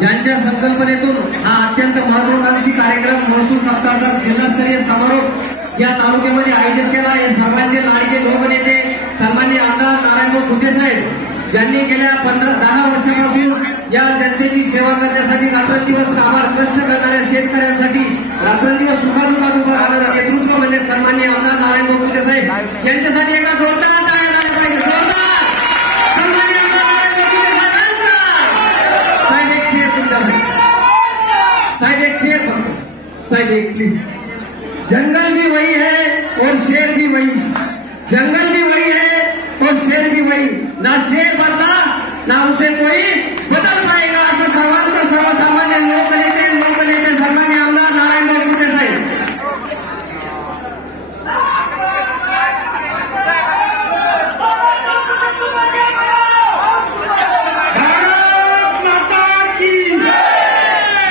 ज्यांच्या संकल्पनेतून हा अत्यंत महत्वाकांक्षी कार्यक्रम महसूल सप्ताहाचा जिल्हास्तरीय समारोप या तालुक्यामध्ये आयोजित केला। हे सर्वांचे लाडके लोकनेते सन्माननीय आमदार नारायणभाऊ कुचे साहेब, ज्यांनी गेल्या 10 वर्षांपासून या जनतेची सेवा करण्यासाठी रात्रंदिवस कामात कष्ट करणाऱ्या शेतकऱ्यांसाठी रात्रंदिवस सुखादुखात उभं राहणारं नेतृत्व म्हणजे सन्माननीय आमदार नारायणभाऊ कुचे साहेब यांच्यासाठी एका जोरदार टाळ्या झाल्या पाहिजे। जोरदार सन्माननीय आमदार नारायणभाऊ कुचे साहेबांचा साहेब एक शेर तुमच्यासाठी, साहेब एक शेर साहेब एक प्लीज। जंगल भी वही है और शेर भी वही, जंगल भी वही है और शेर भी वही, ना शेर बदला ना उसे कोई बदल पाएगा, असं सर्वांचं सर्वसामान्य लोकनेते सन्माननीय आमदार नारायणभाऊ कुचे साहेब। भारत माता की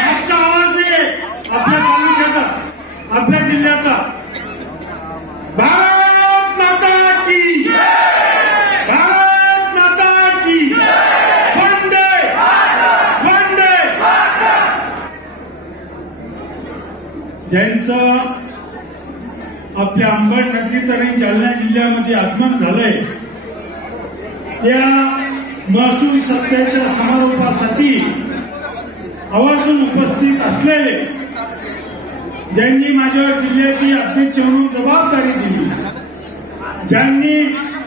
आजचा आवाज दे आपल्या तालुक्याचा, आपल्या जिल्ह्याचा। भारत माता की, भारत माता की, वंदे वंदे। ज्यांचं आपल्या अंबड नगरीत आणि जालना जिल्ह्यामध्ये आगमन झालंय त्या महसूल सप्ताहाच्या समारोपासाठी आवर्जून उपस्थित असलेले, ज्यांनी माझ्यावर जिल्ह्याची अध्यक्ष म्हणून जबाबदारी दिली, ज्यांनी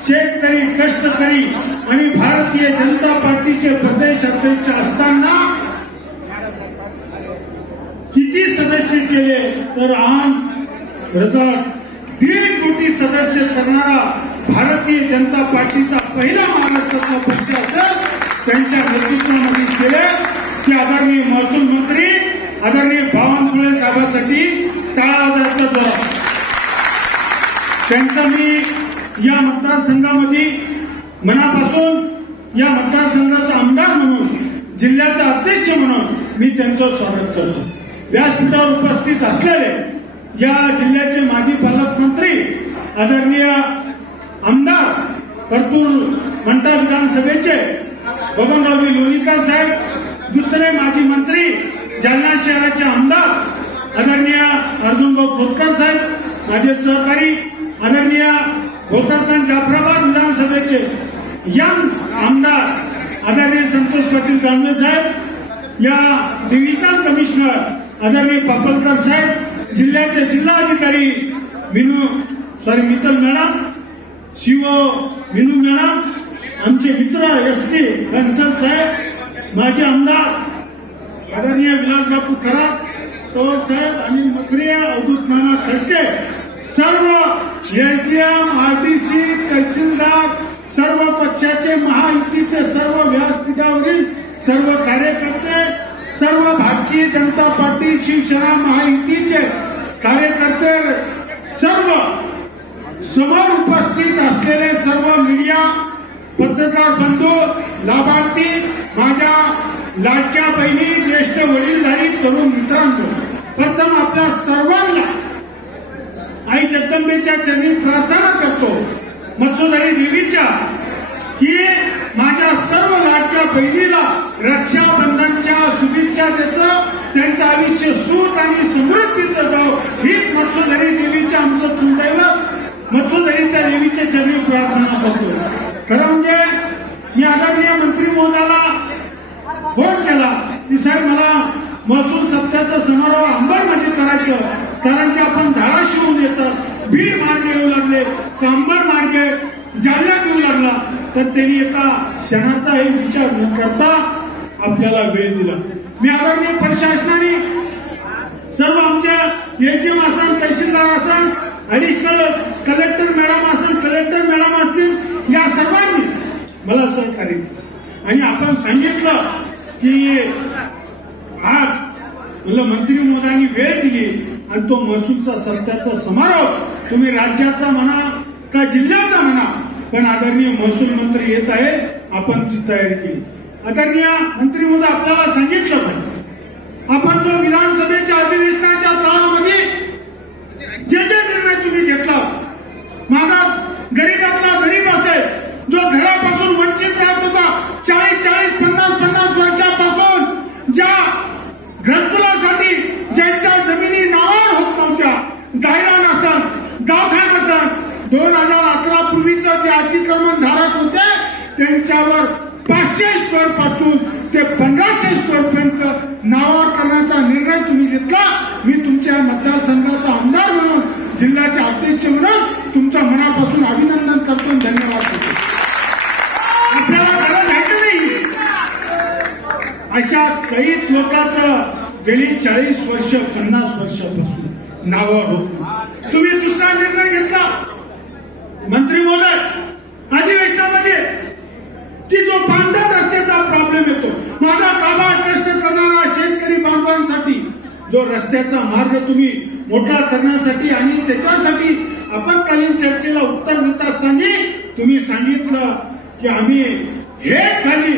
शेतकरी, कष्टकरी आणि भारतीय जनता पार्टीचे प्रदेश अध्यक्ष असताना किती सदस्य केले तर आम हृदय 1.5 कोटी सदस्य करणारा भारतीय जनता पार्टीचा पहिला महाराष्ट्रातला पक्ष असेल त्यांच्या नेतृत्वामध्ये केले की आदरणीय महसूल मंत्री आदरणीय बावनकुळे साहेबांसाठी टाळा वाजवायचा जोर। त्यांचा मी या मतदारसंघामध्ये मनापासून या मतदारसंघाचा आमदार म्हणून, जिल्ह्याचा अध्यक्ष म्हणून मी त्यांचं स्वागत करतो। व्यासपीठावर उपस्थित असलेले या जिल्ह्याचे माजी पालकमंत्री आदरणीय आमदार परतूर मंठा विधानसभेचे बबनरावजी लोणीकर साहेब, दुसरे माजी मंत्री जालना शहराचे आमदार आदरणीय अर्जुनभाऊ खोतकर साहेब, माझे सहकारी आदरणीय भोकरदन जाफराबाद विधानसभेचे यंग आमदार आदरणीय संतोष पाटील गांधे साहेब, या डिव्हिजनल कमिशनर आदरणीय पापलकर साहेब, जिल्ह्याचे जिल्हाधिकारी मित्तल मॅडम, मीनू मॅडम, आमचे मित्र एसटी बन्सल साहेब, माझे आमदार आदरणीय विलासबापू खरात तोर साहेब आणि मक्रिया अवधूत नाना खडके, सर्व एसडीएम, आरटीसी, तहसीलदार, सर्व पक्षाचे महायुतीचे सर्व व्यासपीठावरील सर्व कार्यकर्ते, सर्व भारतीय जनता पार्टी शिवसेना महायुतीचे कार्यकर्ते, सर्व समोर उपस्थित असलेले सर्व मीडिया, पत्रकार बंधू, लाभार्थी, माझ्या लाडक्या बहिणी, ज्येष्ठ वडीलधारी तरुण मित्रांनो, प्रथम आपल्या सर्वांना आई जगदंबेच्या चरणी प्रार्थना करतो, मत्स्योदरी देवीच्या, की माझ्या सर्व लाडक्या बहिणीला रक्षाबंधनच्या शुभेच्छा देतं, त्यांचं आयुष्य सुख आणि समृद्धीचं जावं, हीच मत्स्योदरी देवीच्या आमचं कुलदैवत मत्स्योदरीच्या देवीच्या चरणी प्रार्थना करतो। खरं म्हणजे मी आदरणीय मंत्री महोदयाला फोन केला की साहेब मला महसूल सप्ताहाचा समारोह अंबडमध्ये करायचं, कारण की आपण धाराशिवहून येतात, बीड मार्गे येऊ लागले, अंबड मार्गे जालन्यात येऊ लागला, तर त्यांनी एका क्षणाचाही विचार न करता आपल्याला वेळ दिला। मी आदरणीय प्रशासनाने सर्व आमच्या एसडीएम असन, तहसीलदार असन, ऍडिशनल कलेक्टर मॅडम असन, कलेक्टर मॅडम असतील, या सर्वांनी मला सहकार्य केलं आणि आपण सांगितलं की आज मला मंत्री महोदयांनी वेळ दिली आणि तो महसूलचा सप्ताहाचा समारोह तुम्ही राज्याचा म्हणा का जिल्ह्याचा म्हणा, पण आदरणीय महसूल मंत्री येत आहे, आपण ती तयारी केली। आदरणीय मंत्री महोदय आपल्याला सांगितलं पाहिजे, आपण जो विधानसभेच्या अधिवेशनाच्या काळामध्ये जे निर्णय तुम्ही घेतला, माझा गरीबातला गरीब असेल, जो घरापासून वंचित राहत होता, 40-50 वर्षापासून ज्या जे अतिक्रमण धारक होते त्यांच्यावर 500 स्क्वेअर पासून ते 1500 स्क्वेअर पर्यंत नावावर करण्याचा निर्णय तुम्ही घेतला. मी तुमच्या मतदारसंघाचा आमदार म्हणून, जिल्ह्याचे अध्यक्ष म्हणून तुमच्या मनापासून अभिनंदन करतो, धन्यवाद देतो. आपल्याला गरज आहे की नाही अशा काही लोकांचं गेली 40 वर्ष 50 वर्षापासून नावं होत. तुम्ही दुसरा निर्णय घेतला मंत्री महोदय अधिवेशनामध्ये की जो पांढऱ्या रस्त्याचा प्रॉब्लेम येतो, माझा गाभा कष्ट करणारा शेतकरी बांधवांसाठी जो रस्त्याचा मार्ग तुम्ही मोठा करण्यासाठी आणि त्याच्यासाठी आपत्कालीन चर्चेला उत्तर देत असताना तुम्ही सांगितलं की आम्ही हे खाली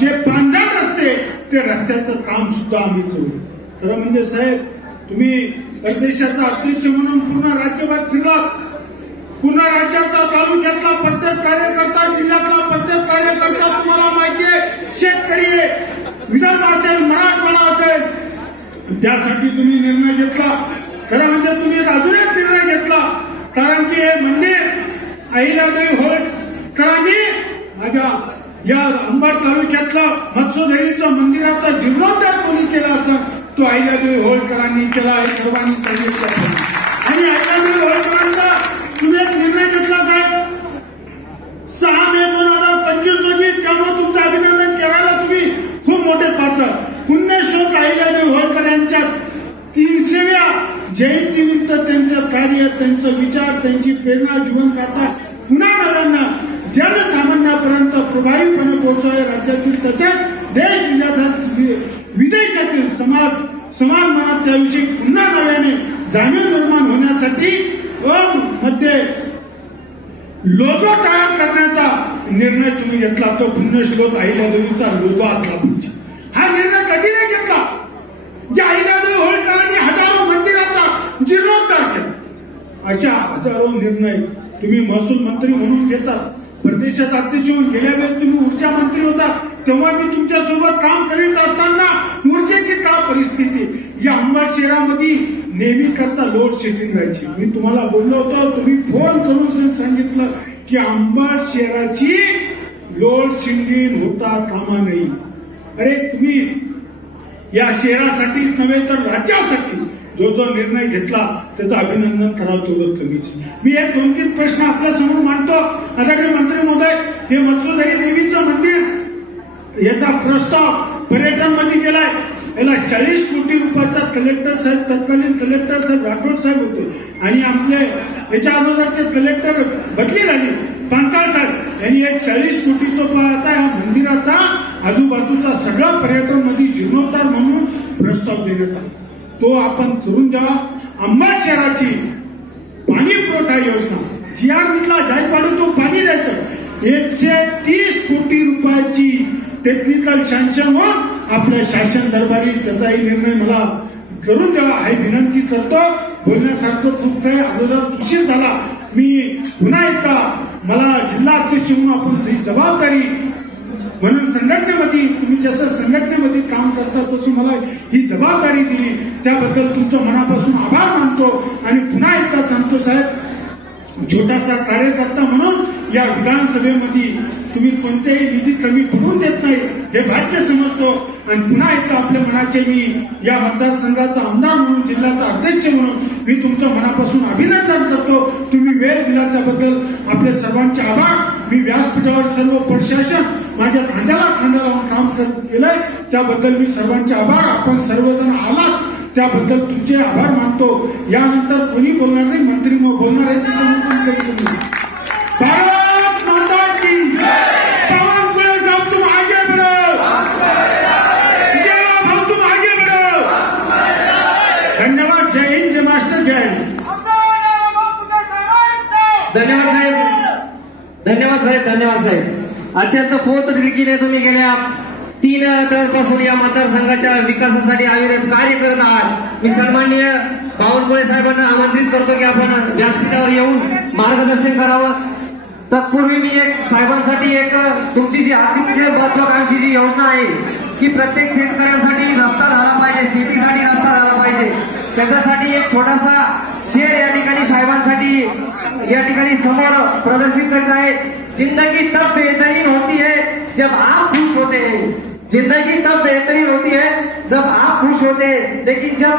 जे पांढऱ्या रस्ते ते रस्त्याचं काम सुद्धा आम्ही करू. खरं म्हणजे साहेब, तुम्ही प्रदेशाचा अध्यक्ष म्हणून पूर्ण राज्यभर फिरलात. पूर्ण राज्याचा, तालुक्यातला प्रत्येक कार्यकर्ता, जिल्ह्यातला प्रत्येक कार्यकर्ता तुम्हाला माहिती आहे शेतकरी आहे. विदर्भ असेल, मराठवाडा असेल, त्यासाठी तुम्ही निर्णय घेतला. खरं म्हणजे तुम्ही अजून एक निर्णय घेतला, कारण की हे मंदिर अहिल्यादेवी होळकरांनी माझ्या या अंबड तालुक्यातलं मत्स्योदरीचं मंदिराचा जीर्णोद्धार कोणी केला असेल तो अहिल्यादेवी होळकरांनी केला, हे सर्वांनी सांगितलं. आणि अहिल्यादेवी होळकरांचा तुम्ही एक निर्णय घेतला साहेब 6 मे 2025 रोजी, त्यामुळे तुमचं अभिनंदन करायला तुम्ही खूप मोठे पात्र. पुण्यश्लोक अहिल्यादेवी होळकर यांच्या 300व्या जयंतीनिमित्त त्यांचं कार्य, त्यांचं विचार, त्यांची प्रेरणा, जीवनगाथा पुन्हा नव्यानं जनसामान्यापर्यंत प्रभावीपणे पोहोचवावे, राज्यातील तसेच विदेशातील समान मनात त्याविषयी पुन्हा नव्याने जाणीव निर्माण होण्यासाठी मध्ये लोगो तयार करण्याचा निर्णय तुम्ही घेतला. तो पुण्यश्लोक अहिल्यादेवीचा लोगो असला पाहिजे. हा निर्णय कधी नाही घेतला जे अहिल्यादेवी होळकरांनी हजारो मंदिराचा जीर्णोद्धार केला. अशा हजारो निर्णय तुम्ही महसूल मंत्री म्हणून घेतात. प्रदेशात अध्यक्ष म्हणून गेल्या वेळेस तुम्ही ऊर्जा मंत्री होता, तेव्हा मी तुमच्यासोबत काम करीत असताना ऊर्जेची का परिस्थिती या अंबड शहरामध्ये नेहमी करता लोड शेडिंग व्हायची. मी तुम्हाला बोललो होतो, तुम्ही फोन करून सांगितलं की अंबड शहराची लोड शेडिंग होता कामा नाही. अरे तुम्ही या शहरासाठीच नव्हे तर राज्यासाठी जो जो निर्णय घेतला त्याचं अभिनंदन करावं तेवढं कमीच. मी एक 2-3 प्रश्न आपल्या समोर मांडतो. आदरणीय मंत्री महोदय, हे मत्स्योदरी देवीचं मंदिर याचा प्रस्ताव पर्यटन मध्ये गेलाय. याला 40 कोटी रुपयाचा कलेक्टर साहेब, तत्कालीन कलेक्टर साहेब राठोड साहेब होते आणि आपले याच्या अगोदरचे कलेक्टर बदली झाली पांचाळ साहेब यांनी 40 कोटी रुपयाचा या मंदिराचा आजूबाजूचा सगळा पर्यटन मध्ये जीर्णोद्धार म्हणून प्रस्ताव देण्यात आला. तो आपण करून द्यावा. अंबड शहराची पाणी पुरवठा योजना GR निघला, जायकवाडी तो पाणी द्यायचं 130 कोटी रुपयाची टेक्निकल सँक्शन होऊन आपल्या शासन दरबारी त्याचाही निर्णय मला करून द्यावा ही विनंती करतो. बोलण्यासारखं खूप काही अगोदर उशीर झाला. मी पुन्हा एकदा मला जिल्हा अध्यक्ष म्हणून आपण ही जबाबदारी म्हणून संघटनेमध्ये तुम्ही जसं संघटनेमध्ये काम करता तशी मला ही जबाबदारी दिली त्याबद्दल तुमचं मनापासून आभार मानतो. आणि पुन्हा एकदा सांगतो साहेब, छोटासा कार्यकर्ता म्हणून या विधानसभेमध्ये तुम्ही कोणत्याही निधी कमी पडून देत नाही हे भाग्य समजतो. आणि पुन्हा एकदा आपल्या मनाचे मी या मतदारसंघाचा आमदार म्हणून, जिल्ह्याचा अध्यक्ष म्हणून मी तुमचं मनापासून अभिनंदन करतो. तुम्ही वेळ दिला त्याबद्दल आपले सर्वांचे आभार. मी व्यासपीठावर सर्व प्रशासन माझ्या खांद्याला खांदा लावून काम केलंय त्याबद्दल मी सर्वांचे आभार. आपण सर्वजण आलात त्याबद्दल तुमचे आभार मानतो. यानंतर कोणी बोलणार नाही, मंत्री मग बोलणार आहे त्याच्यानंतर भारत माता की बावनकुळे साहब तुम आगे बढ़ो, देवा भाऊ तुम आगे बढ़ो. धन्यवाद. जय हिंद, जय मास्टर, जय हिंद. धन्यवाद साहेब, धन्यवाद साहेब, धन्यवाद साहेब. अत्यंत पोतरिकीने तुम्ही गेल्या 3 आठवड्यापासून या मतदारसंघाच्या विकासासाठी अविरत कार्य करत आहात. मी सन्माननीय बावनकुळे साहेबांना आमंत्रित करतो की आपण व्यासपीठावर येऊन मार्गदर्शन करावं. तत्पूर्वी मी एक साहेबांसाठी एक तुमची जी अतिशय महत्वाकांक्षी जी योजना आहे की प्रत्येक शेतकऱ्यांसाठी रस्ता झाला पाहिजे, शेतीसाठी रस्ता झाला पाहिजे, त्याच्यासाठी एक छोटासा शेअर या ठिकाणी साहेबांसाठी या ठिकाणी समोर प्रदर्शित करत आहे। जिंदगी तब बेहतरीन होती है जब आप खुश होते हैं, जिंदगी तब बेहतरीन होती है जब आप खुश होते हैं, लेकिन जब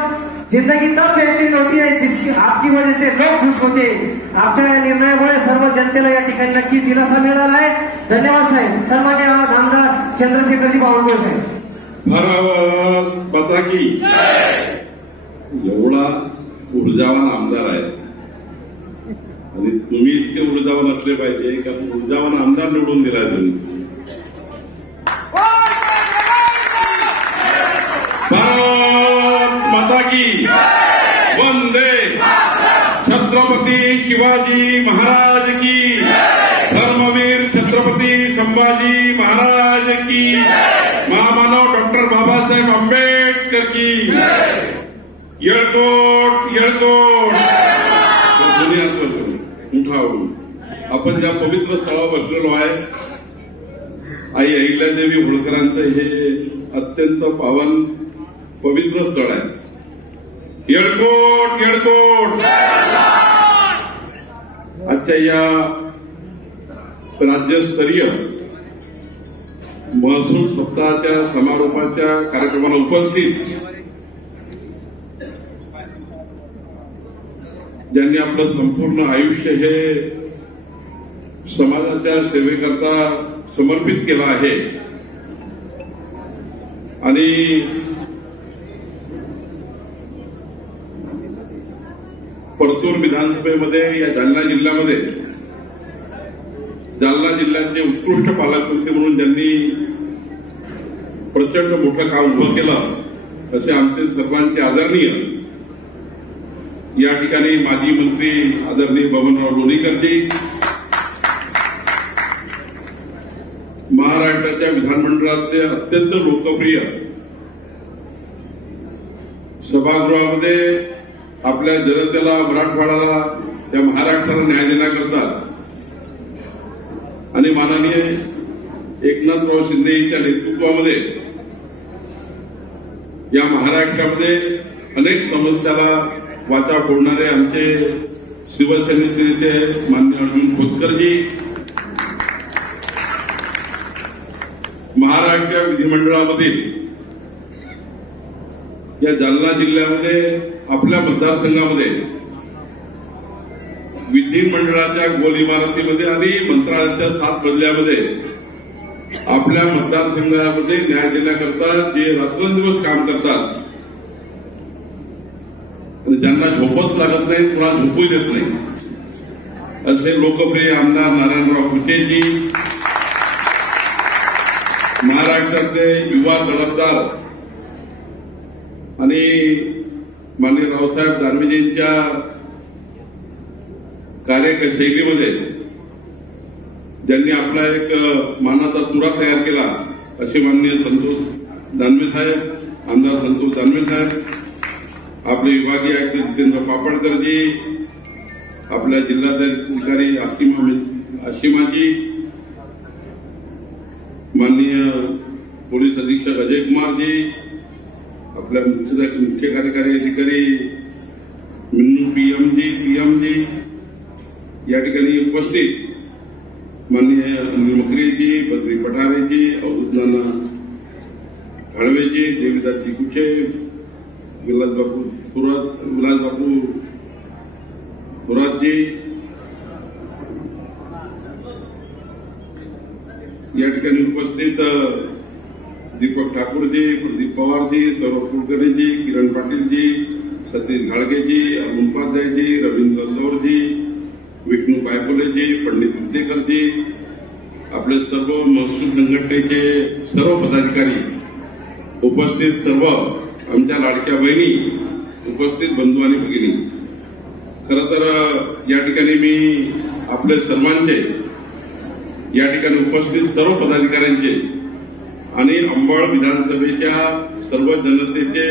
जिंदगी तब बेहतरीन होती है जिसकी आपकी वजह से लोक खुश होते। आपच्या या निर्णयामुळे सर्व जनतेला या ठिकाणी नक्की दिलासा मिळाला आहे। धन्यवाद साहेब। सन्मान्य आमदार चंद्रशेखरजी बावनकुळे साहेब। भारत माता की एवढा ऊर्जावान आमदार आहे आणि तुम्ही इतके ऊर्जावान असले पाहिजे का ऊर्जावान आमदार निवडून दिला तुम्ही। भारत माता की वंदे छत्रपती शिवाजी महाराज की, धर्मवीर छत्रपती संभाजी महाराज की, महामानव डॉक्टर बाबासाहेब आंबेडकर की, येळकोट येळकोट। उठावून आपण ज्या पवित्र स्थळावर बसलेलो आहे, आई अहिल्यादेवी होळकरांचं हे अत्यंत पावन पवित्र स्थळ आहे। येळकोट येळकोट। आजच्या या राज्यस्तरीय महसूल सप्ताहाच्या समारोपाच्या कार्यक्रमाला उपस्थित ज्यांनी आपलं संपूर्ण आयुष्य हे समाजाच्या सेवेकरता समर्पित केलं आहे आणि परतूर विधानसभेमध्ये या जालना जिल्ह्यामध्ये जालना जिल्ह्याचे उत्कृष्ट पालकमंत्री म्हणून ज्यांनी प्रचंड मोठं काम उभं केलं असे आमचे सर्वांचे आदरणीय या ठिकाणी माजी मंत्री आदरणीय बबनराव लोणीकरजी, महाराष्ट्राच्या विधानमंडळातले अत्यंत लोकप्रिय सभागृहामध्ये आपल्या जनतेला, मराठवाड्याला, या महाराष्ट्राला न्याय देण्याकरता आणि माननीय एकनाथराव शिंदे यांच्या नेतृत्वामध्ये या महाराष्ट्रामध्ये अनेक समस्याला वाचा फोडणारे आमचे शिवसेनेचे नेते माननीय अर्जुन खोतकरजी, महाराष्ट्र विधिमंडळामधील या जालना जिल्ह्यामध्ये आपल्या मतदारसंघामध्ये विधिमंडळाच्या गोल इमारतीमध्ये आणि मंत्रालयाच्या 7 मजल्यामध्ये आपल्या मतदारसंघामध्ये न्याय देण्याकरता जे रात्रंदिवस काम करतात आणि ज्यांना झोपच लागत नाही, कुणा झोपू देत नाही, असे लोकप्रिय आमदार नारायणराव कुचेजी, महाराष्ट्रातले युवा तडफदार आणि माननीय रावसाहेब दानवेजींच्या कार्यशैलीमध्ये ज्यांनी आपला एक मानाचा तुरा तयार केला असे माननीय संतोष दानवे साहेब, आमदार संतोष दानवे साहेब, आपले विभागीय आयुक्त जितेंद्र पापडकरजी, आपल्या जिल्हाधिकारी आशिमाजी, माननीय पोलीस अधीक्षक अजय कुमारजी, आपल्या मुख्य कार्यकारी अधिकारी मिन्नू पीएमजी या ठिकाणी उपस्थित माननीय अनिल मकरेजी, बद्री पठारेजी, अवधूत घाळवेजी, देवीदासजी कुचे, विलासबापू थोरातजी, या ठिकाणी उपस्थित दीपक ठाकूरजी, प्रदीप पवारजी, सौरभ कुलकर्णीजी, किरण पाटीलजी, सतीश घाळगेजी, अरुण उपाध्यायजी, रवींद्र चौरजी, विष्णू पायकोलेजी, पंडित विद्येकरजी, आपले सर्व महसूल संघटनेचे सर्व पदाधिकारी, उपस्थित सर्व आमच्या लाडक्या बहिणी, उपस्थित बंधू आणि भगिनी, खरं तर या ठिकाणी मी आपले सर्वांचे, या ठिकाणी उपस्थित सर्व पदाधिकाऱ्यांचे आणि अंबड विधानसभेच्या सर्व जनतेचे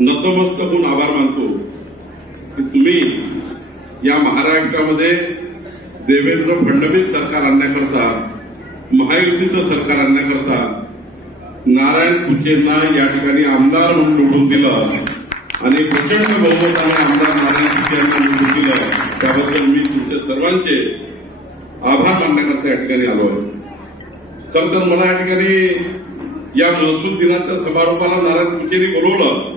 नतमस्तक होऊन आभार मानतो की तुम्ही या महाराष्ट्रामध्ये देवेंद्र फडणवीस सरकार आणण्याकरता, महायुतीचं सरकार आणण्याकरता नारायण कुचेंना या ठिकाणी आमदार म्हणून निवडून दिलं आणि प्रचंड बहुमताने आमदार नारायण कुचे यांना निवडून दिलं, त्याबद्दल मी तुमच्या सर्वांचे आभार मानण्याकरता या ठिकाणी आलो आहे. खरं तर मला या ठिकाणी या महसूल दिनाच्या समारोपाला नारायण कुचेंनी बोलवलं,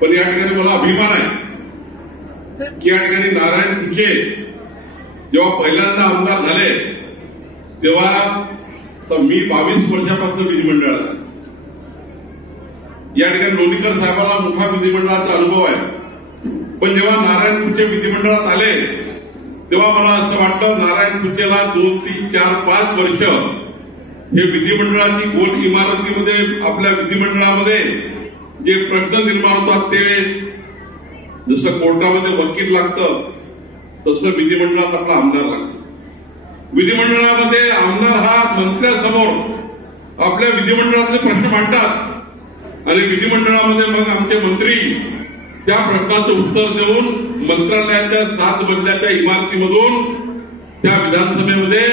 पण या ठिकाणी मला अभिमान आहे की या ठिकाणी नारायण कुचे जेव्हा पहिल्यांदा आमदार झाले तेव्हा तर मी 22 वर्षापासून विधिमंडळात आहे. या ठिकाणी लोणीकर साहेबांना मोठा विधिमंडळाचा अनुभव आहे, पण जेव्हा नारायण कुचे विधिमंडळात आले तेव्हा मला असं वाटलं नारायण कुचेला 2, 3, 4, 5 वर्ष हे विधिमंडळाची गोल इमारतीमध्ये आपल्या विधिमंडळामध्ये जे प्रश्न निर्माण होतात ते जसं कोर्टामध्ये वकील लागतं तसं विधिमंडळात आपला आमदार लागतो. विधिमंडळामध्ये आमदार हा मंत्र्यासमोर आपल्या विधिमंडळातले प्रश्न मांडतात आणि विधिमंडळामध्ये मग आमचे मंत्री त्या प्रश्नाचं उत्तर देऊन मंत्रालयाच्या 7 मजल्याच्या इमारतीमधून त्या विधानसभेमध्ये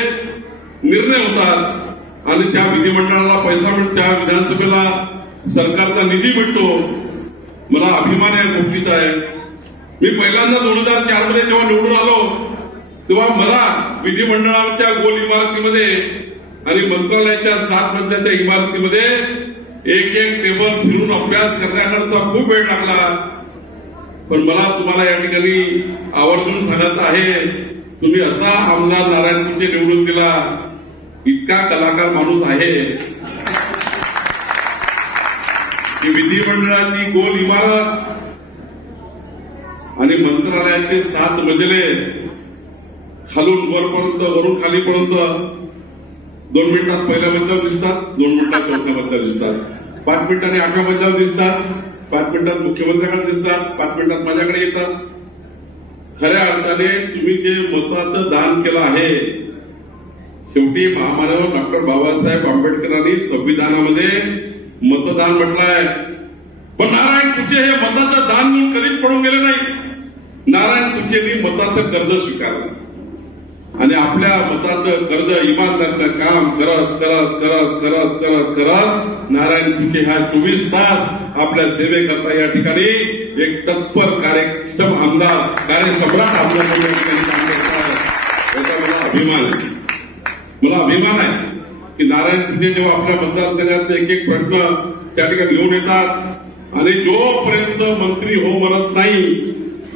निर्णय होतात आणि त्या विधिमंडळाला पैसा मिळतो, त्या विधानसभेला सरकारचा निधी मिळतो. मला अभिमान या गोष्टीचा आहे. मी पहिल्यांदा 2004 मध्ये जेव्हा निवडून आलो तेव्हा मला विधिमंडळाच्या गोल इमारतीमध्ये आणि मंत्रालयाच्या 7 मजल्याच्या इमारतीमध्ये एक टेबल फिरून अभ्यास करण्याकरता खूप वेळ लागला. पण मला तुम्हाला या ठिकाणी आवर्जून सांगत आहे, तुम्ही असा आमदार नारायण कुचे निवडून दिला, इतका कलाकार माणूस आहे की विधिमंडळाची गोल इमारत आणि मंत्रालयाचे 7 मजले खालून वरपर्यंत वरून खालीपर्यंत 2 मिनिटात पहिल्या मजल्यावर दिसतात, 2 मिनिटात चौथ्या मजल्यावर दिसतात, 5 मिनिटांनी 8व्या मजल्यावर दिसतात, 5 मिनिटात मुख्यमंत्र्याकडे दिसतात, 5 मिनिटात माझ्याकडे येतात. खऱ्या अर्थाने तुम्ही जे मताचं दान केलं आहे, शेवटी महामानव डॉक्टर बाबासाहेब आंबेडकरांनी संविधानामध्ये मतदान म्हटलंय, पण नारायण कुचे हे मताचं दान म्हणून कधीच पडून गेले नाही. नारायण कुचेंनी मताचं कर्ज स्वीकारलं आणि आपल्या मताचं कर्ज इमानदारीनं काम करत करत करत करत करत करत नारायण कुचे ह्या 24 तास आपल्या सेवेकरता या ठिकाणी एक तत्पर कार्यक्षम आमदार, कार्यसम्राट आपल्याकडे काम करतात. याचा मला अभिमान आहे. मला अभिमान आहे की नारायण कुचे जेव्हा आपल्या मतदारसंघातले एक एक प्रश्न त्या ठिकाणी घेऊन येतात आणि जोपर्यंत मंत्री हो म्हणत नाही,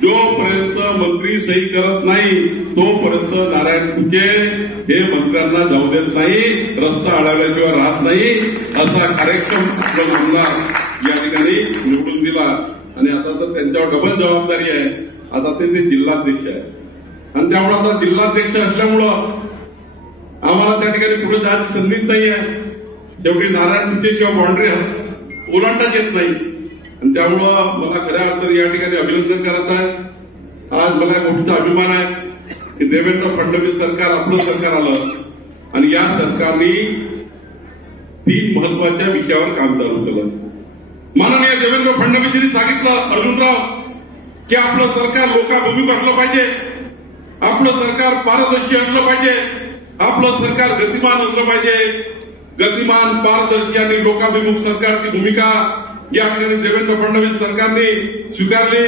जोपर्यंत मंत्री सही करत नाही तोपर्यंत नारायण कुचे हे मंत्र्यांना जाऊ देत नाही, रस्ता अडवल्याशिवाय राहत नाही. असा कार्यक्रम आमदार या ठिकाणी निवडून दिला आणि आता तर त्यांच्यावर डबल जबाबदारी आहे. आता ते जिल्हाध्यक्ष आहे आणि त्यामुळे आता जिल्हाध्यक्ष असल्यामुळं आम्हाला त्या ठिकाणी पुढे जायची संधीच नाही आहे. शेवटी नारायण कुचे किंवा बाउंड्री ओलांडताच येत नाही आणि त्यामुळं मला खऱ्या अर्थाने या ठिकाणी अभिनंदन करत आहे. आज मला गोष्टीचा अभिमान आहे की देवेंद्र फडणवीस सरकार आपलं सरकार आलं आणि या सरकारने 3 महत्वाच्या विषयावर काम चालू केलं. माननीय देवेंद्र फडणवीसजींनी सांगितलं, अर्जुनराव, की आपलं सरकार लोकाभिमुख असलं पाहिजे, आपलं सरकार पारदर्शी असलं पाहिजे, आपलं सरकार गतिमान असलं पाहिजे. गतिमान, पारदर्शी आणि लोकाभिमुख सरकारची भूमिका या ठिकाणी देवेंद्र फडणवीस सरकारने स्वीकारली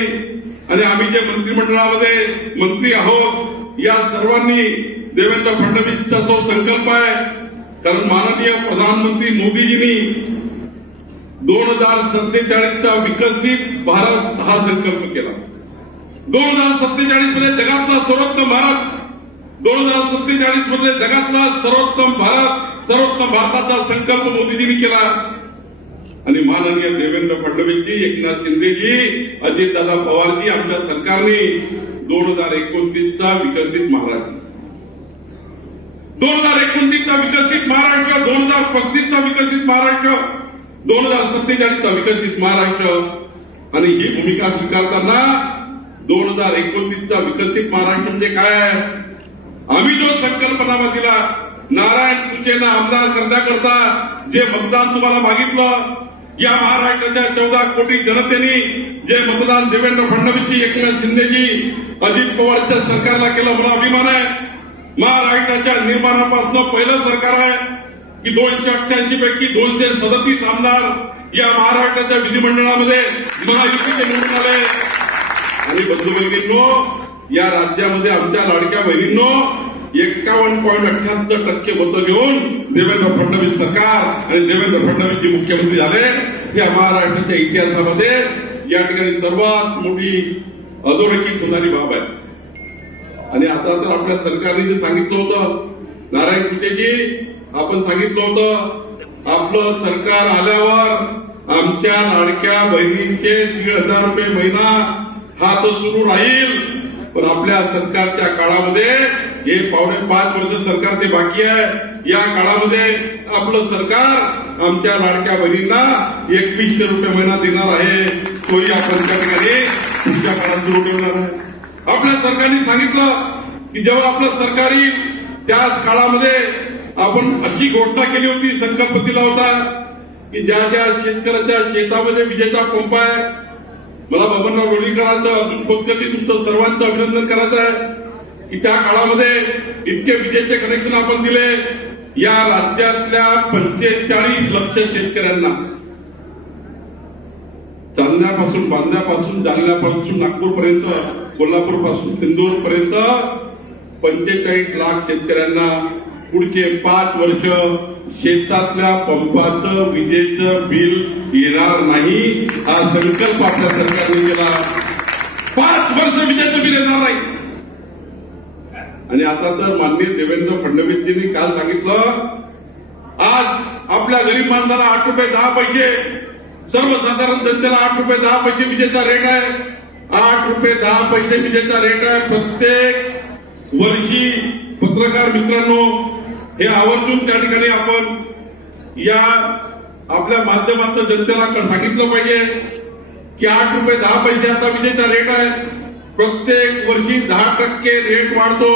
आणि आम्ही जे मंत्रिमंडळामध्ये मंत्री आहोत या सर्वांनी देवेंद्र फडणवीसचा जो संकल्प आहे, कारण माननीय प्रधानमंत्री मोदीजींनी 2047चा विकसित भारत हा संकल्प केला. 2047 मध्ये जगातला सर्वोत्तम भारत, 2047 मध्ये जगातला सर्वोत्तम भारत, सर्वोत्तम भारताचा संकल्प मोदीजींनी केला आणि माननीय देवेंद्र फडणवीसजी, एकनाथ शिंदेजी, अजितदादा पवारजी आमच्या सरकारने 2029चा विकसित महाराष्ट्र, 2029चा विकसित महाराष्ट्र, 2035चा विकसित महाराष्ट्र, 2047चा विकसित महाराष्ट्र आणि ही भूमिका स्वीकारताना 2029चा विकसित महाराष्ट्र म्हणजे काय आहे? आम्ही जो संकल्पनामा दिला, नारायण कुचेंना आमदार करण्याकरता जे मतदान तुम्हाला मागितलं, या महाराष्ट्राच्या 14 कोटी जनतेने जे मतदान देवेंद्र फडणवीसजी, एकनाथ शिंदेजी, अजित पवारच्या सरकारला केलं, मला अभिमान आहे. महाराष्ट्राच्या निर्माणापासून पहिलं सरकार आहे की 288 पैकी 237 आमदार या महाराष्ट्राच्या विधिमंडळामध्ये महायुतीचे निवडून आले. आणि बंधू भगिनींनो, या राज्यामध्ये आमच्या लाडक्या बहिणींनो 51.78% मतं घेऊन देवेंद्र फडणवीस सरकार आणि देवेंद्र फडणवीस जी मुख्यमंत्री झाले. या महाराष्ट्राच्या इतिहासामध्ये या ठिकाणी सर्वात मोठी अधोरेखित होणारी बाब आहे. आणि आता तर आपल्या सरकारने जे सांगितलं होतं, नारायण कुटेजी आपण सांगितलं होतं आपलं सरकार आल्यावर आमच्या लाडक्या बहिणींचे 1,500 रुपये महिना हा तर सुरू राहील. पण आपल्या सरकारच्या काळामध्ये हे 5.5 वर्ष सरकार ते बाकी आहे. या काळामध्ये आपलं सरकार आमच्या लाडक्या बहिणींना 2,100 रुपये महिना देणार आहे. तोही आपण त्या ठिकाणी पुढच्या काळात सुरू ठेवणार आहे. आपल्या सरकारने सांगितलं की जेव्हा आपलं सरकार येईल त्याच काळामध्ये आपण अशी घोषणा केली होती, संकल्प दिला होता की ज्या ज्या शेतकऱ्याच्या शेतामध्ये विजेचा पंप आहे, मला बबनराव लोणीकरांचं, अर्जुन खोतकरनी तुमचं सर्वांचं अभिनंदन करायचं आहे की त्या काळामध्ये इतके विजेचे कनेक्शन आपण दिले. या राज्यातल्या 45 लक्ष शेतकऱ्यांना चांदण्यापासून, बांद्यापासून, जालन्यापासून नागपूरपर्यंत, कोल्हापूरपासून सिंधूरपर्यंत 45 लाख शेतकऱ्यांना पुढचे 5 वर्ष शेतातल्या पंपाचं विजेचं बिल येणार नाही. हा संकल्प आपल्या सरकारने केला. 5 वर्ष विजेचं बिल येणार नाही. आणि आता तर माननीय देवेंद्र फडणवीसजींनी काल सांगितलं, आज आपल्या गरीब माणसाला 8 रुपये 10 पैसे, सर्वसाधारण जनतेला 8 रुपये 10 पैसे विजेचा रेट आहे. 8 रुपये 10 पैसे विजेचा रेट आहे. प्रत्येक वर्षी पत्रकार मित्रांनो, हे आवर्जून त्या ठिकाणी आपण या आपल्या माध्यमातून जनतेला सांगितलं पाहिजे की 8 रुपये 10 पैसे आता विजेचा रेट आहे. प्रत्येक वर्षी 10% रेट वाढतो.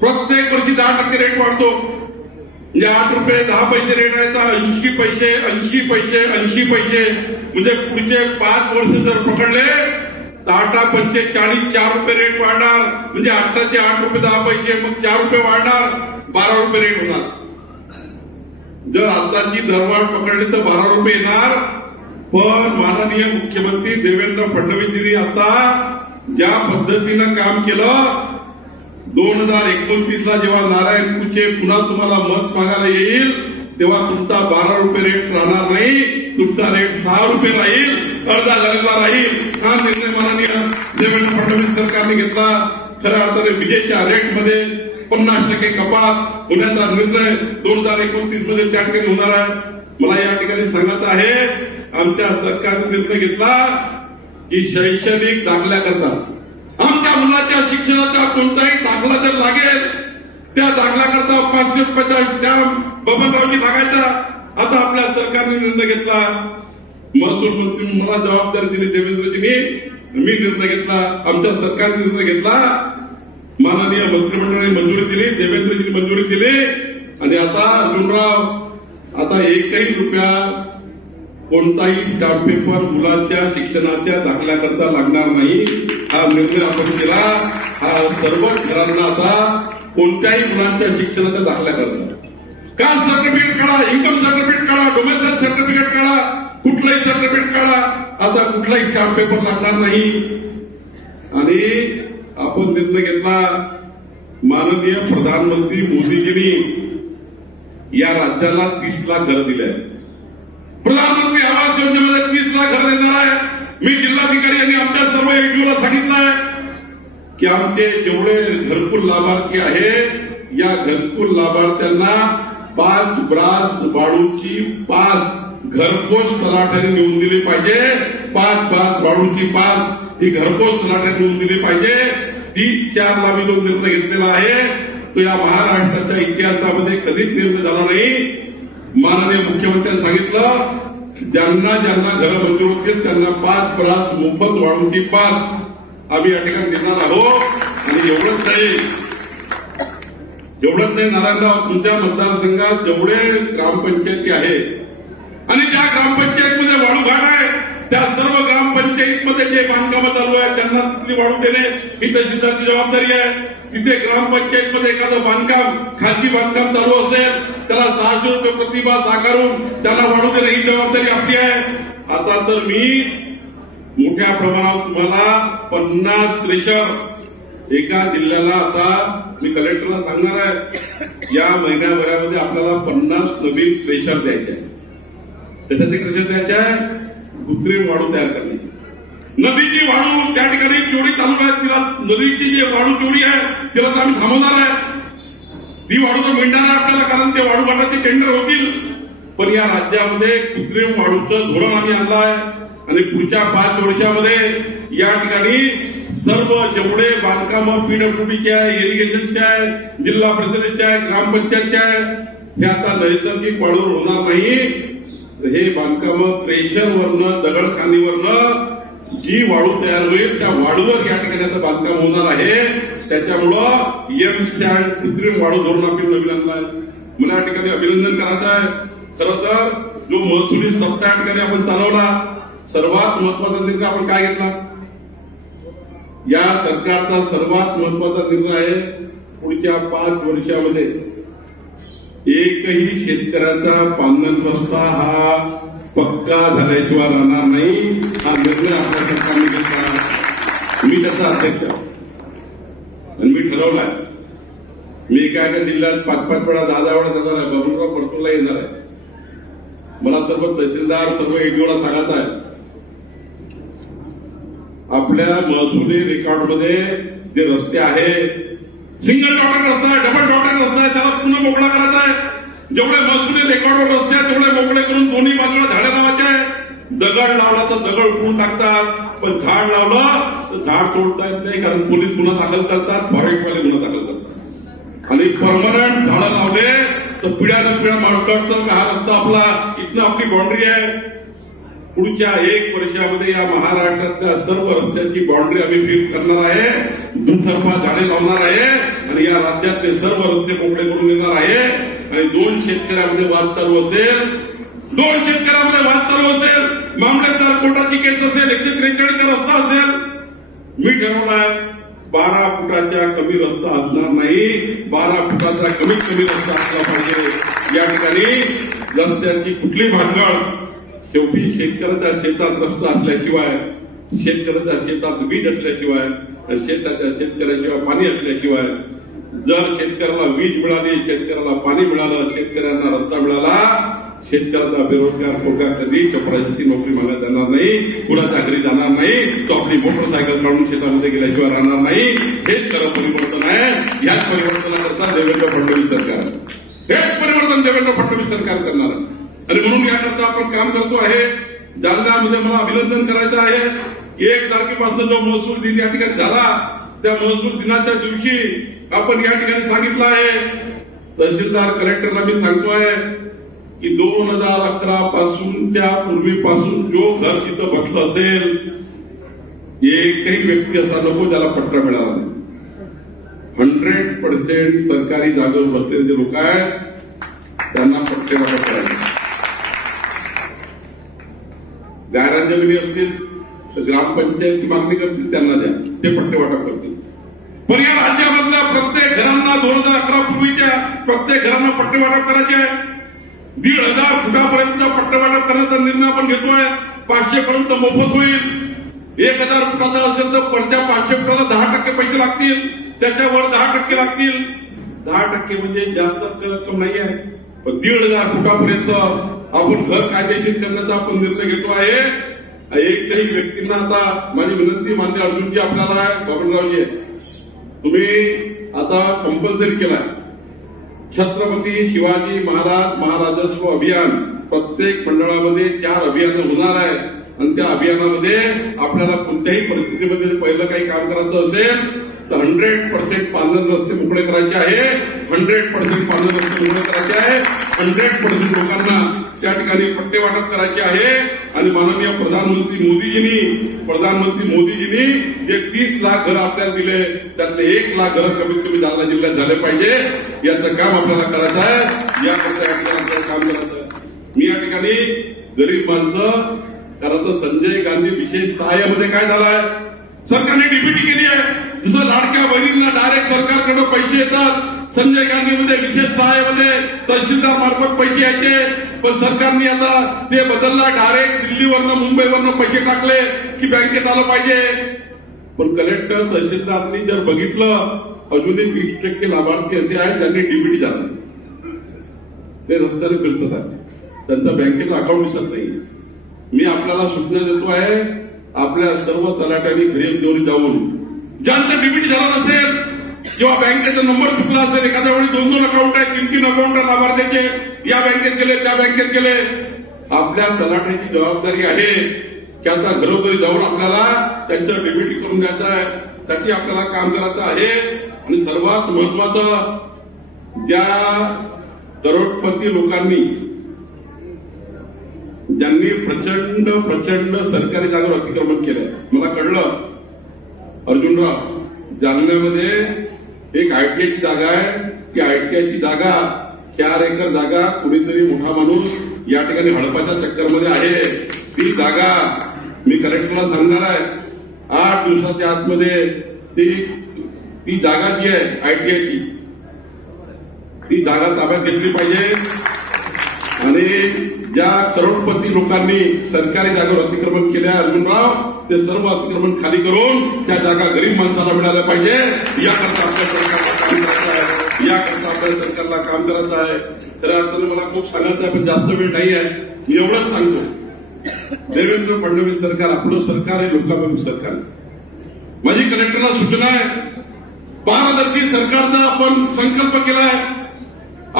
प्रत्येक वर्षी 10% रेट वाढतो. म्हणजे 8 रुपये 10 पैसे रेट आहे तर 80 पैसे 80 पैसे 80 पैसे म्हणजे पुढचे 5 वर्ष जर पकडले तर 8 4 रुपये रेट वाढणार. म्हणजे 8चे 8 रुपये 10 पैसे, मग 4 रुपये वाढणार, 12 रुपये रेट होणार. जर आताची दरवाढ पकडली तर 12 रुपये येणार. पण माननीय मुख्यमंत्री देवेंद्र फडणवीसजींनी आता ज्या पद्धतीनं काम केलं, 2029ला जेव्हा नारायण कुचे पुन्हा तुम्हाला मत मागायला येईल तेव्हा तुमचा 12 रुपये रेट राहणार नाही, तुमचा रेट 6 रुपये राहील, अर्धा झालेला राहील. हा निर्णय माननीय देवेंद्र फडणवीस सरकारने घेतला. खऱ्या अर्थाने विजेच्या रेटमध्ये 50% कपात होण्याचा निर्णय 2029 मध्ये त्या ठिकाणी होणार आहे. मला या ठिकाणी सांगत आहे, आमच्या सरकारने निर्णय घेतला की शैक्षणिक दाखल्याकरता आमच्या मुलाच्या शिक्षणाचा कोणताही दाखला जर लागेल त्या दाखल्याकरता 500 रुपयाचा स्टॅम्प बबनरावजी लागायचा. आता आपल्या सरकारने निर्णय घेतला. महसूल मंत्री मला जबाबदारी दिली देवेंद्रजींनी, मी निर्णय घेतला, आमच्या सरकारने निर्णय घेतला, माननीय मंत्रिमंडळाने मंजुरी दिली, देवेंद्रजींनी मंजुरी दिली. आणि आता अर्जुनराव, आता 1 रुपया कोणताही स्टॅम्प पेपर मुलाच्या शिक्षणाच्या दाखल्याकरता लागणार नाही. हा निर्णय आपण केला. हा सर्व घरांना आता कोणत्याही मुलांच्या शिक्षणाच्या दाखल्याकरता कास्ट सर्टिफिकेट काढा, इन्कम सर्टिफिकेट काढा, डोमेसाइल सर्टिफिकेट काढा, कुठलाही सर्टिफिकेट काढा, आता कुठलाही स्टॅम्प पेपर लागणार नाही. आणि आपण निर्णय घेतला, माननीय प्रधानमंत्री मोदीजींनी या राज्याला 30 लाख घरं दिले आहेत. प्रधानमंत्री आवास योजनेमध्ये 30 लाख घरं देणार आहे. मी जिल्हाधिकारी यांनी आमच्या सर्व एडीओला सांगितलं आहे की आमचे जेवढे घरकुल लाभार्थी आहे या घरकुल लाभार्थ्यांना 5 ब्रास बाळूची 5 घरपोच तलाठ्याने नेऊन दिली पाहिजे. 5 ब्रास बाळूची 5 ही घरपोच तलाठ्याने नेऊन दिली पाहिजे. 3-4 लावी जो निर्णय घेतलेला आहे तो या महाराष्ट्राच्या इतिहासामध्ये कधीच निर्णय झाला नाही. माननीय मुख्यमंत्र्यांनी सांगितलं ज्यांना ज्यांना घरं मंजूर होतील त्यांना 5 ब्रास मोफत वाढूची 5 आम्ही या ठिकाणी देणार आहोत. आणि एवढंच नाही नारायणराव, तुमच्या मतदारसंघात जेवढे ग्रामपंचायती आहे आणि ज्या ग्रामपंचायतीमध्ये वाळूघाट आहे त्या सर्व ग्रामपंचायतीमध्ये जे बांधकामं चालू आहेत त्यांना तिथली वाढू देणे ही तहसीलदारची जबाबदारी आहे. तिथे ग्रामपंचायतमध्ये एखादं बांधकाम खाजगी बांधकाम चालू असेल त्याला 600 रुपये प्रतिभा साकारून त्यांना वाढू देणे ही जबाबदारी आपली आहे. आता तर मी मोठ्या प्रमाणात तुम्हाला 50 क्रेशर एका जिल्ह्याला आता मी कलेक्टरला सांगणार आहे या महिन्याभरामध्ये आपल्याला 50 नवीन क्रेशर द्यायचे आहे. कशाचे क्रेशर द्यायचे आहे? कृत्रिम वाळू तयार करणे. नदीची वाळू त्या ठिकाणी चोरी चालू आहे. तिला नदीची जी वाळू चोरी आहे तिला आम्ही थांबवणार आहे. ती वाळू तर मिळणार आहे आपल्याला कारण ते वाळू भाटाचे टेंडर होतील. पण या राज्यामध्ये कृत्रिम वाळूचं धोरण आम्ही आणलं आहे आणि पुढच्या 5 वर्षामध्ये या ठिकाणी सर्व जेवढे बांधकामं पीडब्ल्यूडीचे आहे, इरिगेशनचे आहे, जिल्हा परिषदेचे आहे, ग्रामपंचायतचे आहे हे आता नैसर्गिक वाळूवर होणार नाही. हे बांधकामं क्रेशरवरनं दगडखानीवरनं जी वाळू तयार होईल त्या वाळूवर या ठिकाणी आता बांधकाम होणार आहे. त्याच्यामुळं एम स्टँड कृत्रिम वाळू धोरण आपण नवीन आणलं आहे. मला या ठिकाणी अभिनंदन करायचं आहे. खरं तर जो महसुली सप्ताह या ठिकाणी आपण चालवला सर्वात महत्वाचा निर्णय आपण काय घेतला? या सरकारचा सर्वात महत्वाचा निर्णय आहे पुढच्या 5 वर्षामध्ये एकही शेतकऱ्याचा पांदन रस्ता हा पक्का झाल्याशिवाय राहणार नाही. हा निर्णय आपल्या सरकारने घेतला. मी त्याचा अध्यक्ष आणि मी ठरवलाय मी एका जिल्ह्यात 5-5 वेळा 10-10 वेळा जाणार आहे. बाबुराव परतूरला येणार आहे. मला सर्व तहसीलदार सर्व एडीओला सांगायचं आहे आपल्या महसुली रेकॉर्डमध्ये जे रस्ते आहे सिंगल डॉटेड रस्ता आहे, डबल डॉटेड रस्ता आहे त्याला पुन्हा मोकळा करायचा आहे. जेवढे महसुली रेकॉर्डवर रस्ते आहेत तेवढे मोकळे करून दोन्ही बाजूला झाडे लावायचे आहे. दगड लावला तर दगड उडून टाकतात पण झाड लावलं तर झाड तोडता येत नाही कारण पोलीस गुन्हा दाखल करतात, फॉरेस्टवाले गुन्हा दाखल करतात. आणि परमनंट झाडं लावले तर पिढ्यानं पिढ्या माणूस कळतं का हा रस्ता आपला इथनं आपली बाउंड्री आहे. पुढच्या 1 वर्षामध्ये या महाराष्ट्रातल्या सर्व रस्त्यांची बाउंड्री आम्ही फिक्स करणार आहे. दुतर्फा झाडे लावणार आहे आणि या राज्यातले सर्व रस्ते मोकळे करून देणार आहे. आणि 2 शेतकऱ्यामध्ये वाद चालू असेल, 2 शेतकऱ्यामध्ये वाद चालू असेल, मामलेदार कोर्टाची केस असेल, 143 रस्ता असेल, मी ठरवलाय 12 फुटाच्या कमी रस्ता असणार नाही. 12 फुटाचा कमीत कमी रस्ता असला पाहिजे. या ठिकाणी रस्त्याची कुठली भानगड शेवटी शेतकऱ्याच्या शेतात रस्ता असल्याशिवाय, शेतकऱ्याच्या शेतात वीज असल्याशिवाय, शेतकऱ्याशिवाय पाणी असल्याशिवाय, जर शेतकऱ्याला वीज मिळाली, शेतकऱ्याला पाणी मिळालं, शेतकऱ्यांना रस्ता मिळाला, शेतकऱ्याचा बेरोजगार पोरगा कधी चपराची नोकरी मागत जाणार नाही, कुणाच्या घरी जाणार नाही, तो आपली मोटरसायकल काढून शेतामध्ये गेल्याशिवाय राहणार नाही. हेच खरं परिवर्तन आहे. याच परिवर्तनाकरता देवेंद्र फडणवीस सरकार, हेच परिवर्तन देवेंद्र फडणवीस सरकार करणार आहे. आणि म्हणून याकरता आपण काम करतो आहे. जालन्यामध्ये मला अभिनंदन करायचं आहे. 1 तारखेपासून जो महसूल दिन या ठिकाणी झाला त्या महसूल दिनाच्या दिवशी आपण या ठिकाणी सांगितलं आहे तहसीलदार कलेक्टरला मी सांगतोय की 2011 पासूनच्या पूर्वीपासून जो घर तिथं बसलं असेल एकही व्यक्ती असा नको ज्याला पट्टा मिळाला नाही. 100% सरकारी जागेवर बसलेले जे लोक आहेत त्यांना पट्टे वाटप करायचे. गायरान जमिनी असतील तर ग्रामपंचायतची मागणी करतील त्यांना द्या, ते पट्टे वाटप करतील. पण या राज्यामधल्या प्रत्येक घरांना 2011 पूर्वीच्या प्रत्येक घरांना पट्टे वाटप करायचे आहे. 1,500 फुटापर्यंत पट्टे वाटप करण्याचा निर्णय आपण घेतोय. 500 पर्यंत मोफत होईल. 1,000 फुटाचा असेल तर पुढच्या 500 फुटाला 10% पैसे लागतील, त्याच्यावर 10% लागतील. 10% म्हणजे जास्त रक्कम नाही आहे. पण 1,500 फुटापर्यंत आपण घर कायदेशीर करण्याचा आपण निर्णय घेतो आहे. एकही व्यक्तींना आता माझी विनंती मान्य अर्जुनजी आपल्याला बाबनरावजी तुम्ही आता कंपल्सरी केलाय छत्रपती शिवाजी महाराज महाराजस्व अभियान. प्रत्येक मंडळामध्ये 4 अभियान होणार आहे आणि त्या अभियानामध्ये आपल्याला कोणत्याही परिस्थितीमध्ये पहिलं काही काम करायचं असेल तर 100% पांढर रस्ते मोकळे करायचे आहे. 100% पांढर रस्ते मोकळे करायचे आहे. 100% लोकांना त्या ठिकाणी पट्टे वाटप करायचे आहे. आणि माननीय प्रधानमंत्री मोदीजींनी जे 30 लाख घरं आपल्याला दिले त्यातले 1 लाख घरं कमीत कमी जालना जिल्ह्यात झाले पाहिजे. याचं काम आपल्याला करायचं आहे. याकरता आपल्याला काम करायचं आहे. मी या ठिकाणी गरीब माणसं कारण आता संजय गांधी विशेष सहाय्यामध्ये काय झालंय, सरकारने डीबीटी केली आहे. जसं लाडक्या बहिणींना डायरेक्ट सरकारकडे पैसे येतात, संजय गांधीमध्ये विशेष सहाय्यामध्ये तहसीलदार मार्फत पैसे यायचे, पण सरकारने आता ते बदलला. डायरेक्ट दिल्लीवरनं मुंबईवरनं पैसे टाकले की बँकेत आलं पाहिजे. पण कलेक्टर तहसीलदारांनी जर बघितलं अजूनही 20% लाभार्थी असे आहेत ज्यांनी डीबीटी झाला, ते रस्त्याने फिरतात आहे, त्यांचं बँकेचं अकाउंट दिसत नाही. मी आपल्याला सूचना देतो आहे, आपल्या सर्व तलाट्यांनी घरी जाऊन ज्यांचं डीबीटी झाला नसेल किंवा बँकेचा नंबर चुकला असेल, एखाद्या वेळी 2-2 अकाउंट आहेत, 3-3 अकाउंट आहेत लाभार्थ्याचे, या बँकेत गेले त्या बँकेत गेले, आपल्या तलाट्याची जबाबदारी आहे की आता घरोघरी जाऊन आपल्याला त्यांचं डीबीटी करून द्यायचं आहे. त्यासाठी आपल्याला काम करायचं आहे. आणि सर्वात महत्वाचं, ज्या करोडपती लोकांनी ज्यांनी प्रचंड सरकारी जागेवर अतिक्रमण केलंय, मला कळलं अर्जुनराव, जालन्यामध्ये एक आयटीआयची जागा आहे. ती आयटीआयची जागा 4 एकर जागा कुणीतरी मोठा माणूस या ठिकाणी हडपाच्या चक्करमध्ये आहे. ती जागा मी कलेक्टरला सांगणार आहे, 8 दिवसाच्या आतमध्ये ती जागा जी आहे आयटीआयची, ती जागा ताब्यात घेतली पाहिजे. आणि ज्या करोडपती लोकांनी सरकारी जागेवर अतिक्रमण केल्या अर्जुनराव, ते सर्व अतिक्रमण खाली करून त्या जागा गरीब माणसाला मिळाल्या पाहिजे. याकरता आपल्या सरकारला काम करायचं आहे, याकरता आपल्या सरकारला काम करायचं आहे. खऱ्या अर्थाने मला खूप सांगायचं आहे, पण जास्त वेळ नाही आहे. मी एवढंच सांगतो, देवेंद्र फडणवीस सरकार आपलं सरकार आहे, लोकाभिमुख सरकार आहे. माझी कलेक्टरला सूचना आहे, पारदर्शी सरकारचा आपण संकल्प केलाय.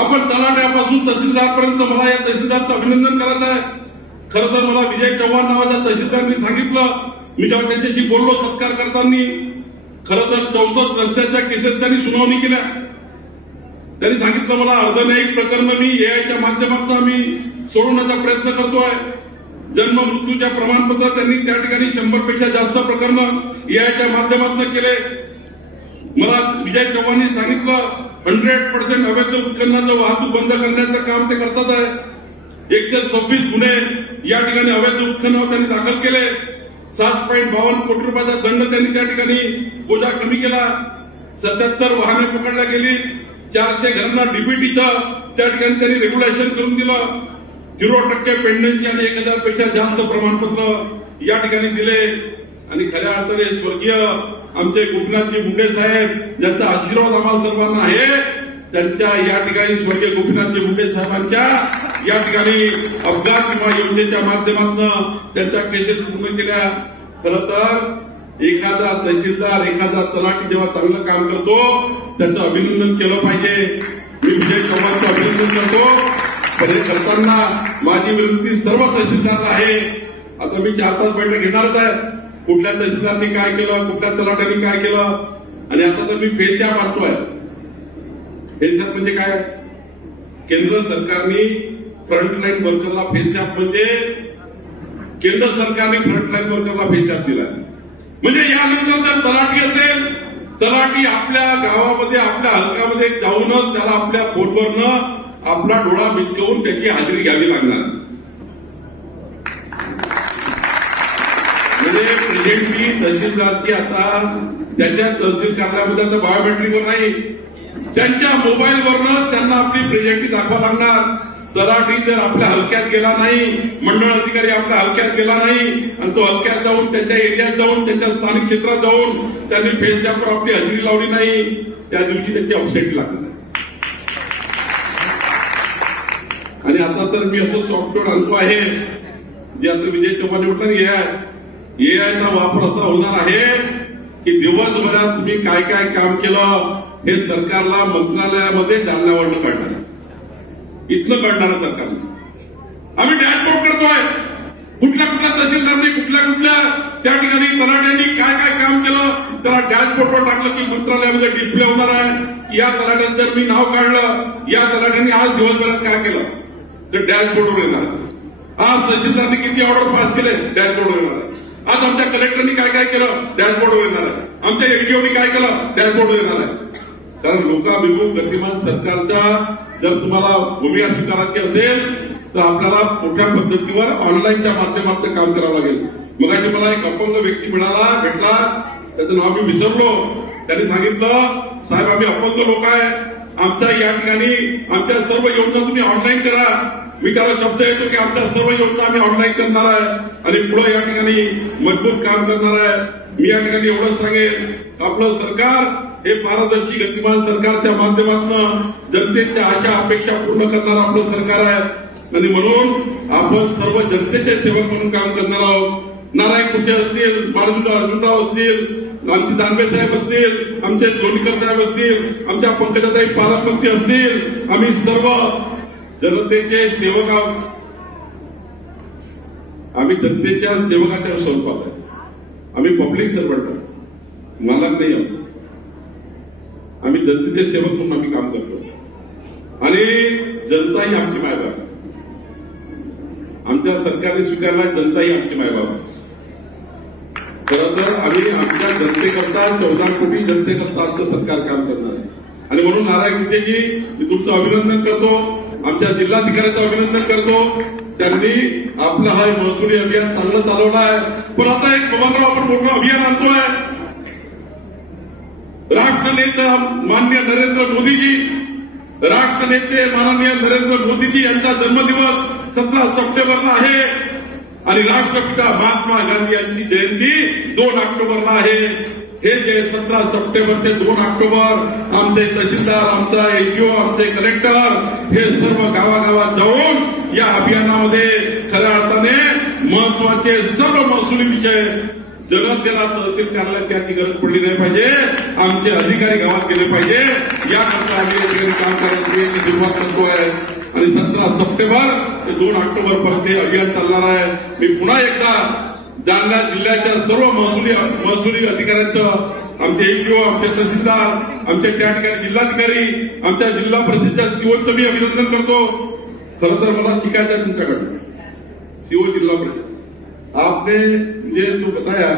आपण तलाट्यापासून तहसीलदारपर्यंत मला या तहसीलदारचं अभिनंदन करायचं आहे. खरं तर मला विजय चव्हाण नावाच्या तहसीलदारांनी सांगितलं, मी जेव्हा त्यांच्याशी बोललो सत्कार करताना, खरं तर 64 रस्त्याच्या केसेस त्यांनी सुनावणी केल्या. त्यांनी सांगितलं मला अर्धन्यायिक प्रकरण मी एआयच्या माध्यमातून आम्ही सोडवण्याचा प्रयत्न करतोय. जन्म मृत्यूच्या प्रमाणपत्र त्यांनी त्या ठिकाणी 100 पेक्षा जास्त प्रकरणं एआयच्या माध्यमातून केले. मला विजय चव्हाणांनी सांगितलं 100% अवैध उत्खननाचं वाहतूक बंद करण्याचं काम ते करतात आहे. 126 गुन्हे या ठिकाणी अवैध उत्खननावर त्यांनी दाखल केले. 7.52 कोटी रुपयाचा दंड त्यांनी त्या ठिकाणी बोजा कमी केला. 77 वाहने पकडल्या गेली. 400 घरांना डीबीटीचं त्या ठिकाणी त्यांनी रेग्युलेशन करून दिलं. 0% पेंडन्सी आणि 1000 पेक्षा जास्त प्रमाणपत्र या ठिकाणी दिले. आणि खऱ्या अर्थाने स्वर्गीय आमचे गोपीनाथजी मुंडे साहेब, ज्यांचा आशीर्वाद आम्हाला सर्वांना आहे, त्यांच्या या ठिकाणी स्वर्गीय गोपीनाथजी मुंडे साहेबांच्या या ठिकाणी अपघात विमा योजनेच्या माध्यमातून त्यांच्या केसेस पूर्ण केल्या. खरं तर एखादा तहसीलदार, एखादा तलाठी जेव्हा चांगलं काम करतो त्याचं अभिनंदन केलं पाहिजे. मी विजय चव्हाणचं अभिनंदन करतो. पण हे करताना माझी विनंती सर्व तहसीलदारला आहे, आता मी 4 तास बैठक घेणारच आहे. कुठल्या तहसीलदारांनी काय केलं, कुठल्या तलाट्यांनी काय केलं. आणि आता तर मी फेसॅप आणतोय. फेसॅप म्हणजे काय, केंद्र सरकारने फ्रंटलाईन वर्करला फेसॅप म्हणजे केंद्र सरकारने फ्रंटलाईन वर्करला फेसॅप दिला. म्हणजे यानंतर जर तलाठी असेल, तलाठी आपल्या गावामध्ये आपल्या हलकामध्ये जाऊनच त्याला आपल्या फोनवरनं आपला डोळा मिटकवून त्याची हजेरी घ्यावी लागणार. म्हणजे प्रेझेंटली तहसीलदारची आता त्याच्या तहसील कार्यालयामध्ये आता बायोमेट्रिकवर नाही, त्यांच्या मोबाईलवरनं त्यांना आपली प्रेझेंटी दाखवा लागणार. तलाठी जर आपल्या हलक्यात गेला नाही, मंडळ अधिकारी आपल्या हलक्यात गेला नाही आणि तो हलक्यात जाऊन त्यांच्या एरियात जाऊन त्यांच्या स्थानिक क्षेत्रात जाऊन त्यांनी फेसॅपवर आपली हजेरी लावली नाही, त्या दिवशी त्याची अपसेटी लागणार. आणि आता तर मी असं सॉफ्टवेअर आणतो आहे जे आता विजय चव्हाण म्हटलं, एआयचा वापर असा होणार आहे की दिवसभरात तुम्ही काय काय काम केलं हे सरकारला मंत्रालयामध्ये जालन्यावरनं काढणार, इथनं काढणार सरकारने. आम्ही डॅशबोर्ड करतोय, कुठल्या तहसीलदारने कुठल्या त्या ठिकाणी तलाट्यांनी काय काय काम केलं त्याला डॅशबोर्डवर टाकलं की मंत्रालयामध्ये डिस्प्ले होणार आहे. या तलाट्यात जर मी नाव काढलं, या तलाट्यांनी आज दिवसभरात काय केलं तर डॅशबोर्डवर येणार. आज तहसीलदारने किती ऑर्डर पास केले डॅशबोर्डवर येणार. आज आमच्या कलेक्टरनी काय काय केलं डॅशबोर्डवर येणार आहे. आमच्या एडीओनी काय केलं डॅशबोर्डवर येणार आहे. कारण लोकाभिमुख गतिमान सरकारचा जर तुम्हाला भूमिका स्वीकारायची असेल तर आपल्याला मोठ्या पद्धतीवर ऑनलाईनच्या माध्यमातून काम करावं लागेल. मगाशी मला एक अपंग व्यक्ती भेटला, त्याचं नाव मी विसरलो. त्यांनी सांगितलं, साहेब आम्ही अपंग लोक आहे, आमच्या या ठिकाणी आमच्या सर्व योजना तुम्ही ऑनलाईन करा. मी त्याला शब्द येतो की आमच्या सर्व योजना आम्ही ऑनलाईन करणार आहे आणि पुढे या ठिकाणी मजबूत काम करणार आहे. मी या ठिकाणी एवढंच सांगेन, आपलं सरकार हे पारदर्शी गतिमान सरकारच्या माध्यमातून जनतेच्या आशा अपेक्षा पूर्ण करणारं आपलं सरकार आहे आणि म्हणून आपण सर्व जनतेचे सेवक म्हणून काम करणार आहोत. नारायण कुटे असतील, अर्जुनराव असतील, आमचे दानवे साहेब असतील, आमचे लोणीकर साहेब असतील, आमच्या पंकजाताई पालकमंत्री असतील, आम्ही सर्व जनतेचे सेवक आहोत. आम्ही जनतेच्या सेवकाच्या स्वरूपात आहे. आम्ही पब्लिक सर्वंट आहोत, मालक नाही आहोत. आम्ही जनतेचे सेवक म्हणून आम्ही काम करतो आणि जनता ही आमची मायबाप. आमच्या सरकारने स्वीकारला जनता ही आमची मायबाप. खरं तर आम्ही आमच्या जनतेकरता 14 कोटी जनतेकरता आमचं सरकार काम करणार आहे आणि म्हणून नारायण कुटेजी मी तुमचं अभिनंदन करतो, आमच्या जिल्हाधिकाऱ्याचं अभिनंदन करतो. त्यांनी आपलं हा महसुली अभियान चांगलं चालवलं आहे. पण आता एक बबनराव आपण मोठं अभियान आणतोय. राष्ट्रनेता माननीय नरेंद्र मोदीजी, राष्ट्रनेते माननीय नरेंद्र मोदीजी यांचा जन्मदिवस 17 सप्टेंबरला आहे आणि राष्ट्रपिता महात्मा गांधी यांची जयंती 2 ऑक्टोबरला आहे. हे जे 17 सप्टेंबर ते 2 ऑक्टोबर आमचे तहसीलदार, आमचा एसडीओ, आमचे कलेक्टर हे सर्व गावागावात जाऊन या अभियानामध्ये खऱ्या अर्थाने महत्वाचे सर्व महसुली विषय जनतेला तहसील कार्यालयात त्याची गरज पडली नाही पाहिजे. आमचे अधिकारी गावात गेले पाहिजे याकरता आम्ही काम करायची सुरुवात करतोय आणि 17 सप्टेंबर ते 2 ऑक्टोबर पर्यंत हे अभियान चालणार आहे. मी पुन्हा एकदा जालना जिल्ह्याच्या सर्व महसुली अधिकाऱ्यांचं, आमचे एसडीओ, आमचे तहसीलदार, आमचे त्या ठिकाणी जिल्हाधिकारी, आमच्या जिल्हा परिषदेच्या सीओचं मी अभिनंदन करतो. खरं तर मला शिकायचं आहे तुमच्याकडे, सीओ जिल्हा परिषद, आपने मुझे जो बताया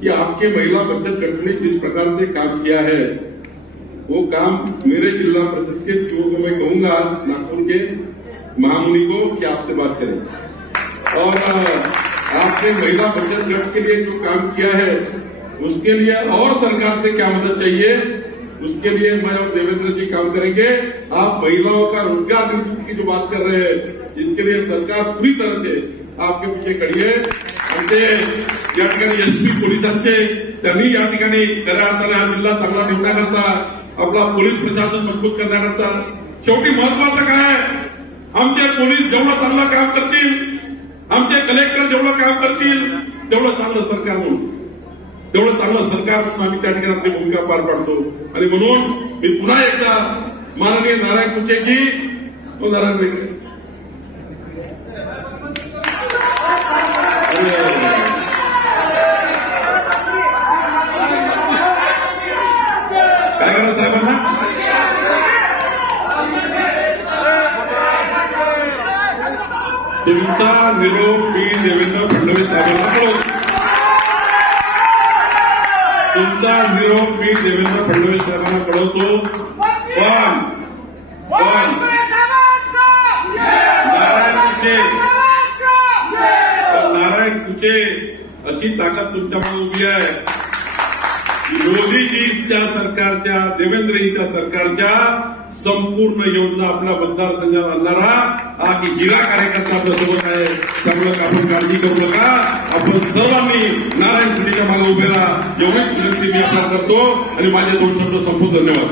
कि आपके महिला बचत गट ने जिस प्रकार से काम किया है वो काम मेरे जिला परिषद के सीओ को मैं कहूंगा नागपुर के महामुनि को कि आपसे बात करें और आपने महिला बचत गट के लिए जो काम किया है उसके लिए और सरकार से क्या मदद चाहिए उसके लिए मैं और देवेंद्र जी काम करेंगे. आप महिलाओं का रोजगार की जो बात कर रहे हैं इसके लिए सरकार पूरी तरह से आपके पीछे खडी आहे. आमचे या ठिकाणी एसपी पोलिसांचे त्यांनी या ठिकाणी खऱ्या अर्थाने हा जिल्हा चांगला निवडण्याकरता, आपला पोलीस प्रशासन मजबूत करण्याकरता, शेवटी महत्वाचं काय आहे, आमचे पोलीस जेवढं चांगलं काम करतील, आमचे कलेक्टर जेवढं काम करतील तेवढं चांगलं सरकार म्हणून, तेवढं चांगलं सरकार म्हणून आम्ही त्या ठिकाणी आपली भूमिका पार पाडतो. आणि म्हणून मी पुन्हा एकदा माननीय नारायण कुटेजी, नारायण काय करा साहेबांना तुमचा निरोप मी देवेंद्र फडणवीस साहेबांना कळवतो. तुमचा निरोप मी देवेंद्र फडणवीस साहेबांना कळवतो. पण नारायण कुटे अशी ताकद तुमच्याकडे उभी आहे. मोदीजीच्या सरकारच्या, देवेंद्रजीच्या सरकारच्या संपूर्ण योजना आपल्या मतदारसंघात आणणारा हा की हिरा कार्यकर्ता आपल्यासोबत आहे. त्यामुळे आपण काळजी करू नका. आपण सर्वांनी नारायण कुटेच्या मागे उभे राहा एवढीच विनंती मी आपल्याला करतो आणि माझे 2 शब्द संपवतो. धन्यवाद.